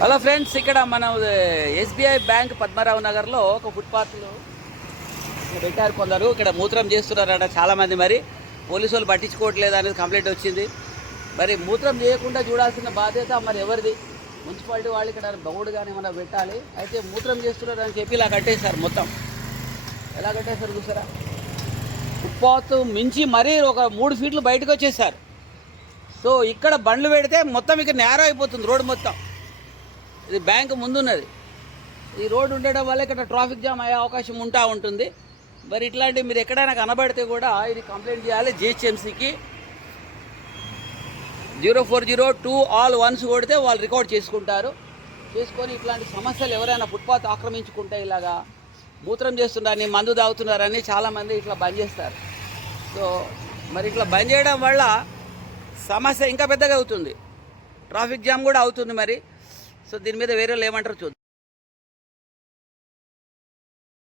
Hello friends ఇక్కడ మనం SBI bank Padmarao నగర్లో ఒక ఫుట్పాత్లో పెట్టారు కొందరు ఇక్కడ మూత్రం చేస్తున్నారట చాలామంది మరి. పోలీసు వాళ్ళు పట్టించుకోవట్లేదు అనేది కంప్లైంట్ వచ్చింది. మరి మూత్రం చేయకుండా చూడాల్సిన బాధ్యత మరి ఎవరిది? మున్సిపాలిటీ వాళ్ళు ఇక్కడ బౌడ్ కానీ ఏమైనా పెట్టాలి? అయితే మూత్రం చేస్తున్నారు అని చెప్పి ఇలా కట్టేశారు మొత్తం. ఎలా కట్టేశారు చూసారా? ఫుట్పాత్ మించి మరీ ఒక మూడు ఫీట్లు బయటకు వచ్చేసారు సో ఇక్కడ బండ్లు పెడితే మొత్తం ఇక్కడ నేరం అయిపోతుంది రోడ్డు మొత్తం. ఇది బ్యాంక్ ముందున్నది. ఈ రోడ్డు ఉండడం వల్ల ఇక్కడ ట్రాఫిక్ జామ్ అయ్యే అవకాశం ఉంటా ఉంటుంది. మరి ఇట్లాంటివి మీరు ఎక్కడైనా కనబడితే కూడా ఇది కంప్లైంట్ చేయాలి. జిహెచ్ఎంసీకి zero four zero two all ones కొడితే వాళ్ళు రికార్డ్ చేసుకుంటారు. చేసుకొని ఇట్లాంటి సమస్యలు ఎవరైనా ఫుట్పాత్ ఆక్రమించుకుంటే ఇలాగా మూత్రం చేస్తున్నారని మందు తాగుతున్నారని చాలామంది ఇట్లా బంద్ చేస్తారు. సో మరి ఇట్లా బంద్ చేయడం వల్ల సమస్య ఇంకా పెద్దగా అవుతుంది. ట్రాఫిక్ జామ్ కూడా అవుతుంది మరి. సో దీని మీద వేరే వాళ్ళు ఏమంటారు చూద్దాం.